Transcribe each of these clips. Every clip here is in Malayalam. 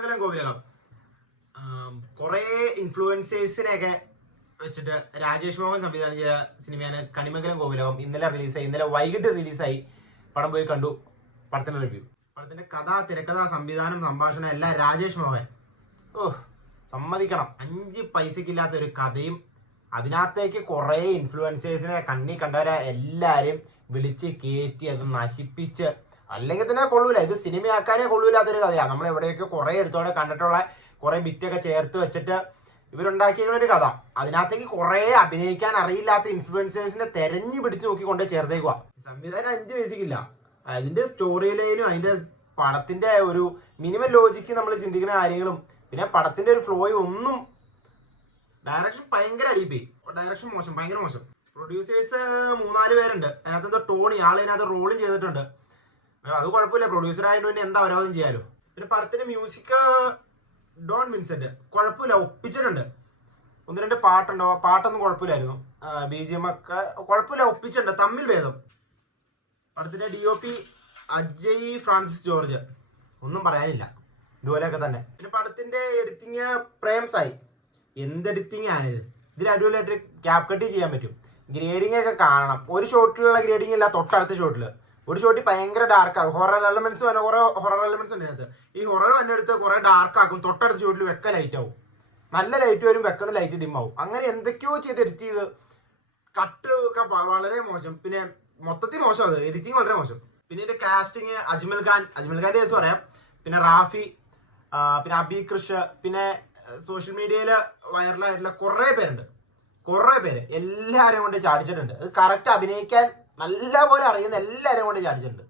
കണിമംഗലം കോവിലകം കുറെ ഇൻഫ്ലുവൻസേഴ്സിനെയൊക്കെ വെച്ചിട്ട് രാജേഷ് മോഹൻ സംവിധാനം ചെയ്ത സിനിമയാണ് കണിമംഗലം കോവിലകം. ഇന്നലെ വൈകിട്ട് റിലീസായി. പടം പോയി കണ്ടു. പടത്തിന്റെ റിവ്യൂ. പടത്തിന്റെ കഥ, തിരക്കഥ, സംവിധാനം, സംഭാഷണം എല്ലാം രാജേഷ് മോഹൻ. സമ്മതിക്കണം. 5 പൈസക്കില്ലാത്ത ഒരു കഥയും അതിനകത്തേക്ക് കുറെ ഇൻഫ്ലുവൻസേഴ്സിനെ കണ്ണി കണ്ടവരെ എല്ലാരും വിളിച്ച് കയറ്റി അത് നശിപ്പിച്ച്, അല്ലെങ്കിൽ തന്നെ കൊള്ളൂല. ഇത് സിനിമയാക്കാനേ കൊള്ളൂലാത്തൊരു കഥയാണ്. നമ്മൾ എവിടെയൊക്കെ കുറെ എടുത്തോടെ കണ്ടിട്ടുള്ള കുറെ ബിറ്റൊക്കെ ചേർത്ത് വെച്ചിട്ട് ഇവരുണ്ടാക്കിയ ഒരു കഥ. അതിനകത്തേക്ക് കുറെ അഭിനയിക്കാൻ അറിയില്ലാത്ത ഇൻഫ്ലുവൻസേഴ്സിനെ തെരഞ്ഞു പിടിച്ച് നോക്കിക്കൊണ്ട് ചേർത്തേക്കുക. സംവിധാനം 5 പൈസക്കില്ല. അതിന്റെ സ്റ്റോറി ലൈനും അതിന്റെ പടത്തിന്റെ ഒരു മിനിമം ലോജിക്ക് നമ്മൾ ചിന്തിക്കുന്ന കാര്യങ്ങളും പിന്നെ പടത്തിന്റെ ഒരു ഫ്ലോയും ഒന്നും. ഡയറക്ഷൻ ഭയങ്കര അടിപ്പോയി. ഡയറക്ഷൻ മോശം, ഭയങ്കര മോശം. പ്രൊഡ്യൂസേഴ്സ് 3-4 പേരുണ്ട്. അതിനകത്ത് എന്തോ ടോണി ആളിനകത്ത് റോളും ചെയ്തിട്ടുണ്ട്. അത് കുഴപ്പമില്ല, പ്രൊഡ്യൂസർ ആയതുകൊണ്ട് തന്നെ എന്താ അവരാതും ചെയ്യാലോ. പിന്നെ പടത്തിന്റെ മ്യൂസിക് ഡോൺ വിൻസെന്റ് കുഴപ്പമില്ല, ഒപ്പിച്ചിട്ടുണ്ട്. 1-2 പാട്ടുണ്ടോ, പാട്ടൊന്നും കുഴപ്പമില്ലായിരുന്നു. BGM ഒക്കെ കുഴപ്പമില്ല, ഒപ്പിച്ചിട്ടുണ്ട്. തമ്മിൽ ഭേദം. പടത്തിന്റെ DOP അജയ് ഫ്രാൻസിസ് ജോർജ്, ഒന്നും പറയാനില്ല, ഇതുപോലെയൊക്കെ തന്നെ. പിന്നെ പടത്തിന്റെ എഡിറ്റിങ് പ്രേം സായി. എന്ത് എഡിറ്റിംഗ് ആണിത്. ഇതിൽ അടിപൊളിയായിട്ട് ക്യാപ് കട്ട് ചെയ്യാൻ പറ്റും. ഗ്രേഡിംഗ് ഒക്കെ കാണണം. ഒരു ഷോട്ടിലുള്ള ഗ്രേഡിംഗ് ഇല്ല, തൊട്ടടുത്ത ഷോട്ടിൽ ഒരു ഷോട്ടിൽ ഭയങ്കര ഡാർക്ക് ആകും. ഹൊറർ എലമെന്റ്സ് വന്നെ കുറെ ഹൊറർ എലമെന്റ്സ് ഉണ്ട് അതിനകത്ത്. ഈ ഹൊറർ തന്നെ എടുത്ത് കുറെ ഡാർക്ക് ആക്കും. തൊട്ടടുത്ത ഷോട്ടിൽ വെക്ക ലൈറ്റ് ആവും. നല്ല ലൈറ്റ് വരും, വെക്കുന്ന ലൈറ്റ് ഡിം ആവും. അങ്ങനെ എന്തൊക്കെയോ ചെയ്ത് എഡിറ്റ് ചെയ്ത് കട്ട് ഒക്കെ വളരെ മോശം. പിന്നെ മൊത്തത്തിൽ മോശം, അത് എഡിറ്റിംഗ് വളരെ മോശം. പിന്നെ ഇതിന്റെ കാസ്റ്റിംഗ് അജ്മൽ ഖാന്റെ കേസ് പറയാം. പിന്നെ റാഫി, പിന്നെ അബി കൃഷ്, പിന്നെ സോഷ്യൽ മീഡിയയിൽ വൈറലായിട്ടുള്ള കുറെ പേരുണ്ട്. എല്ലാവരെയും കൊണ്ട് ചാടിച്ചിട്ടുണ്ട്. അത് കറക്റ്റ് അഭിനയിക്കാൻ നല്ല പോലെ അറിയുന്ന എല്ലാവരെയും കൊണ്ട് ചാടിച്ചിട്ടുണ്ട്.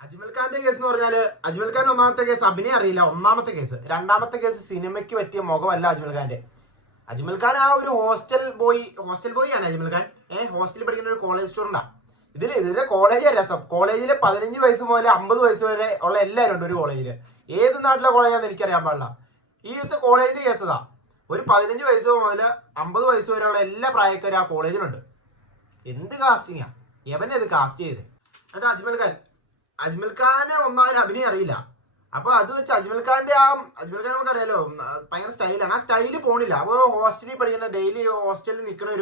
അജ്മൽ ഖാന്റെ കേസ് എന്ന് പറഞ്ഞാൽ, അജ്മൽ ഖാൻ ഒന്നാമത്തെ കേസ് അഭിനയം അറിയില്ല, ഒന്നാമത്തെ കേസ്. രണ്ടാമത്തെ കേസ് സിനിമയ്ക്ക് പറ്റിയ മുഖമല്ല അജ്മൽ ഖാന്റെ. അജ്മൽ ഖാൻ ആ ഒരു ഹോസ്റ്റൽ ബോയ് ആണ് അജ്മൽ ഖാൻ. ഹോസ്റ്റലിൽ പഠിക്കുന്ന ഒരു കോളേജ് സ്റ്റുഡന്റാ. ഇതിലെ കോളേജ് രസം. കോളേജിൽ 15 വയസ്സ് മുതൽ 50 വയസ്സ് വരെ ഉള്ള എല്ലാവരും ഉണ്ട് ഒരു കോളേജിൽ. ഏത് നാട്ടിലെ കോളേജാന്ന് എനിക്കറിയാൻ പാടില്ല. ഈ കോളേജിന്റെ കേസതാ. ഒരു 15 വയസ്സ് മുതൽ 50 വയസ്സ് വരെയുള്ള എല്ലാ പ്രായക്കാരും ആ കോളേജിലുണ്ട്. എന്ത് കാസ്റ്റിംഗാ, എവനെ ഇത് കാസ്റ്റ് ചെയ്ത്. എന്നിട്ട് അജ്മൽ ഖാന് ഒന്നാമത് അഭിനയം അറിയില്ല. അപ്പൊ അത് വെച്ച് അജ്മൽ ഖാൻ നമുക്ക് അറിയാലോ, ഭയങ്കര സ്റ്റൈലാണ്. ആ സ്റ്റൈല് പോണില്ല. അപ്പോൾ ഹോസ്റ്റലിൽ പഠിക്കുന്ന, ഡെയിലി ഹോസ്റ്റലിൽ നിൽക്കുന്ന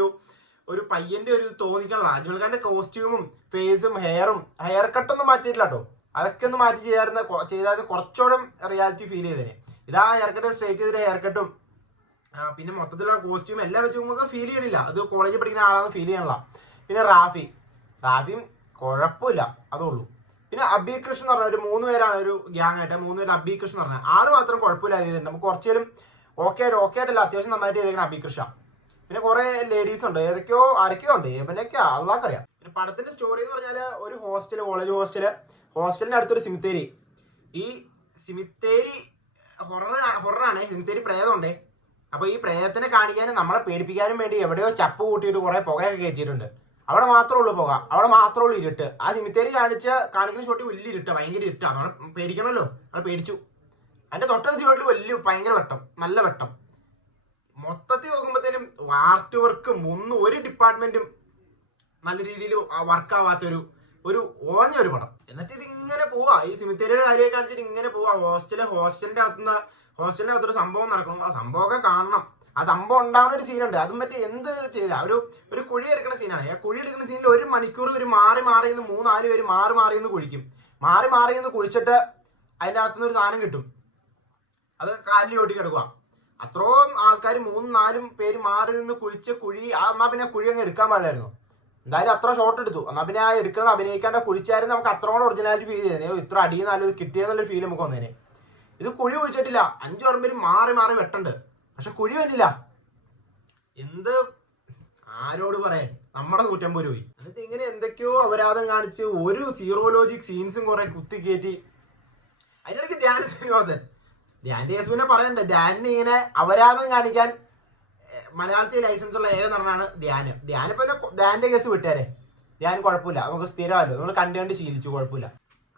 ഒരു പയ്യന്റെ ഒരു തോന്നിക്കണല്ലോ. അജ്മൽ ഖാന്റെ കോസ്റ്റ്യൂമും ഫേസും ഹെയർ കട്ടൊന്നും മാറ്റിയിട്ടില്ല കേട്ടോ. അതൊക്കെ ഒന്ന് മാറ്റി ചെയ്താൽ കുറച്ചുകൂടെ റിയാലിറ്റി ഫീൽ ചെയ്തേനെ. ഇതാ ഹെയർ കട്ട് സ്ട്രേറ്റ് ചെയ്തിട്ട് ഹെയർ കട്ടും പിന്നെ മൊത്തത്തിലുള്ള കോസ്റ്റ്യൂം എല്ലാം വെച്ച് നമുക്ക് ഫീൽ ചെയ്യണില്ല. അത് കോളേജിൽ പഠിക്കുന്ന ആളാണെന്ന് ഫീൽ ചെയ്യണില്ല. പിന്നെ റാഫിയും കുഴപ്പമില്ല, അതുള്ളൂ. പിന്നെ അബി കൃഷ്ണൻ എന്ന് പറഞ്ഞ ഒരു 3 പേരാണ് ഒരു ഗ്യാങ് ആയിട്ട്. 3 പേര് അബി കൃഷ്ണൻ എന്ന് പറഞ്ഞാൽ ആള് മാത്രം കുഴപ്പമില്ല ചെയ്തിട്ടുണ്ട്. നമുക്ക് കുറച്ചേലും ഓക്കെ ആയിട്ടല്ല, അത്യാവശ്യം നന്നായിട്ട് ചെയ്തേക്കണം അബി കൃഷ്ണ. പിന്നെ കുറെ ലേഡീസ് ഉണ്ട്, ആരൊക്കെയോ ഉണ്ട്, ഇവനൊക്കെ അള്ളാഹ്ക്കറിയാം. പിന്നെ പടത്തിന്റെ സ്റ്റോറി എന്ന് പറഞ്ഞാൽ ഒരു കോളേജ് ഹോസ്റ്റലിന്റെ അടുത്തൊരു സിമിത്തേരി. ഈ സിമിത്തേരി ഹൊററാണ്. സിമിത്തേരി പ്രേതമുണ്ടേ. അപ്പൊ ഈ പ്രേതത്തിനെ കാണിക്കാനും നമ്മളെ പേടിപ്പിക്കാനും വേണ്ടി എവിടെയോ ചപ്പ് കൂട്ടിയിട്ട് കുറെ പുകയൊക്കെ കയറ്റിയിട്ടുണ്ട്. അവിടെ മാത്രമേ ഉള്ളൂ പുക, അവിടെ മാത്രമേ ഉള്ളൂ ഇരുട്ട്. ആ സിമിത്തേരി കാണിക്കുന്ന ഷോട്ടിൽ വലിയ ഇരുട്ട്, ഭയങ്കര ഇരുട്ടാണ്. നമ്മൾ പേടിക്കണമല്ലോ, നമ്മൾ പേടിച്ചു. അതിന്റെ തൊട്ടടുത്ത ഷോട്ടിൽ ഭയങ്കര വെട്ടം, നല്ല വെട്ടം. മൊത്തത്തിൽ നോക്കുമ്പോഴത്തേനും ആർട്ട് വർക്കും ഒരു ഡിപ്പാർട്ട്മെന്റും നല്ല രീതിയിൽ വർക്കാവാത്തൊരു ഓഞ്ഞൊരു പടം. എന്നിട്ട് ഇതിങ്ങനെ പോവാ. ഈ സിമിത്തേരിയുടെ കാര്യമൊക്കെ കാണിച്ചിട്ട് ഇങ്ങനെ പോവാ. ഹോസ്റ്റലിന്റെ അകത്തൊരു സംഭവം നടക്കണം. ആ സംഭവമൊക്കെ കാണണം. ആ സംഭവം ഉണ്ടാവുന്ന ഒരു സീനുണ്ട്. അതും പറ്റി എന്ത് ചെയ്താ ഒരു കുഴി എടുക്കുന്ന സീനാണ്. ആ കുഴി എടുക്കുന്ന സീനിൽ 1 മണിക്കൂർ ഒരു മാറി 3-4 പേര് മാറി കുഴിക്കും. മാറി കുഴിച്ചിട്ട് അതിന്റെ അകത്തുനിന്ന് ഒരു സാധനം കിട്ടും. അത് കാലിൽ ഓട്ടി കിടക്കുക. അത്രയും ആൾക്കാർ 3-4 പേര് മാറി നിന്ന് കുഴിച്ച കുഴി. എന്നാ പിന്നെ കുഴി അങ്ങ് എടുക്കാൻ പാടില്ലായിരുന്നു. എന്തായാലും അത്ര ഷോട്ട് എടുത്തു. എന്നാ പിന്നെ ആ എടുക്കുന്നത് അഭിനയിക്കാണ്ട് കുഴിച്ചായിരുന്നു നമുക്ക് അത്രയോളം ഒറിജിനാലിറ്റി ഫീൽ ചെയ്തേനെ. ഇത്ര അടിയിൽ നല്ലത് കിട്ടിയെന്നുള്ളൊരു ഫീൽ നമുക്ക് വന്നേനെ. ഇത് കുഴി കുഴിച്ചിട്ടില്ല. 5-6 പേര് മാറി വെട്ടുണ്ട്. പക്ഷെ കുഴി വന്നില്ല. എന്ത് ആരോട് പറയാൻ, നമ്മുടെ 150 രൂപ. എന്നിട്ട് ഇങ്ങനെ എന്തൊക്കെയോ അപരാധം കാണിച്ച് ഒരു സീറോ ലോജിക് സീൻസും കുറെ കുത്തിക്കയറ്റി. അതിനിടയ്ക്ക് ധ്യാന്റെ കേസ് പിന്നെ പറയണ്ടേ. ധ്യാനിന് ഇങ്ങനെ അപരാധം കാണിക്കാൻ മലയാളത്തിൽ ലൈസൻസ് ഉള്ള ഏക നടനാണ് ധ്യാനിപ്പോ ധ്യാന്റെ കേസ് വിട്ടേരെ. ധ്യാൻ കുഴപ്പമില്ല, നമുക്ക് സ്ഥിരമല്ലോ, നമ്മൾ കണ്ട് ശീലിച്ചു, കുഴപ്പമില്ല.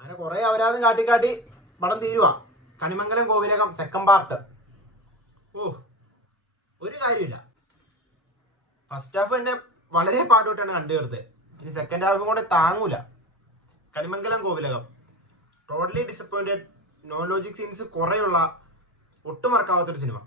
അങ്ങനെ കുറെ അപരാധം കാട്ടി പടം തീരുവാ. കണിമംഗലം കോവിലകം സെക്കൻഡ് പാർട്ട്. ഒരു കാര്യമില്ല. ഫസ്റ്റ് ഹാഫ് തന്നെ വളരെ പാടുപെട്ടാണ് കണ്ടു തീർത്തത്. ഇനി സെക്കൻഡ് ഹാഫും കൂടെ താങ്ങൂല. Kanimangalam Kovilakam totally disappointed. No logic scenes കുറേയുള്ള ഒട്ടും മറക്കാവാത്തൊരു സിനിമ.